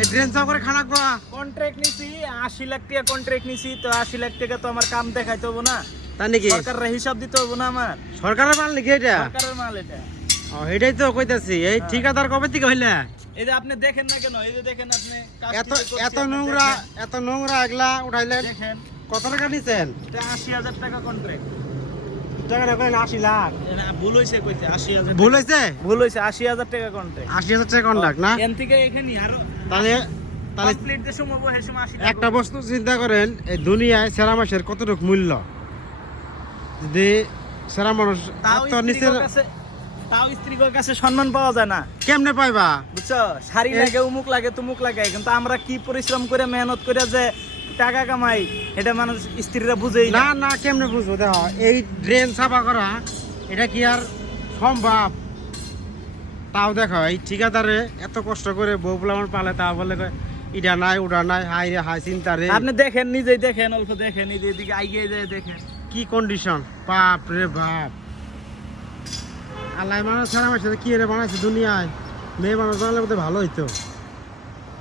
এই ড্রেন সাফ করে খানা গো কন্ট্রাক্ট নিছি 80 লাখ টাকা কন্ট্রাক্ট নিছি, তো 80 লাখ টাকা তো আমার কাম দেখাইতে হবে না, তা নাকি সরকারের হিসাব দিতে হবে না আমার? সরকারের মাল নাকি এটা? সরকারের মাল এটা। ও এটাই তো কইতাছি, এই ঠিকাদার কবে থেকে হইলা? এই যে আপনি দেখেন না কেন, এই যে দেখেন আপনি কাজ এত কিভাবে করছি, এত আপনি নোংরা দেখেন। এত নোংরা এগুলা উঠাইলেন, দেখেন কত টাকা নিছেন? এটা 80,000 টাকা কন্ট্রাক্ট। টাকাটা কইলেন 80 লাখ। ভুল হইছে কইতে 80,000। ভুল হয়েছে? ভুল হইছে 80,000 টাকা কন্ট্রাক্ট। 80,000 টাকা কন্ট্রাক্ট না? এন থেকে এখানে আরো তাহলে তাহলে কমপ্লিট যে সময় বহে সময় 80 টাকা। একটা বস্তু চিন্তা করেন, এই দুনিয়ায় সেরা মাসের কতটুকু মূল্য, যদি সেরা মানুষ তাও এত নিচে স্ত্রীর কাছে সম্মান পাওয়া যায় না, কেমনে পাইবা? বুঝছো? শাড়ি লাগে, উমুক লাগে, তুমুক লাগে, কিন্তু আমরা কি পরিশ্রম করে মেহনত করে যে টাকা কামাই, এটা মানুষ স্ত্রীরা বুঝেই না না। না কেমনে বুঝবো? দেখো এই ড্রেন সাফা করা এটা কি আর সম্ভব? তাও দেখো এই ঠিকাদারে এত কষ্ট করে বউ পোলাপান পালে, তা বলে কয় ইডা নাই ওটা নাই, হাই রে হাই চিন্তা রে। আপনি দেখেন, নিজেই দেখেন, অল্প দেখেন, এদিকে আইগিয়ে যায় দেখেন কি কন্ডিশন, বাপ রে বাপ। আল্লাহ মানুষ সারা মাসে কি রে বানাইছে দুনিয়ায়, মেয়ে মানুষ বানালে বোধহয় ভালো হইতো।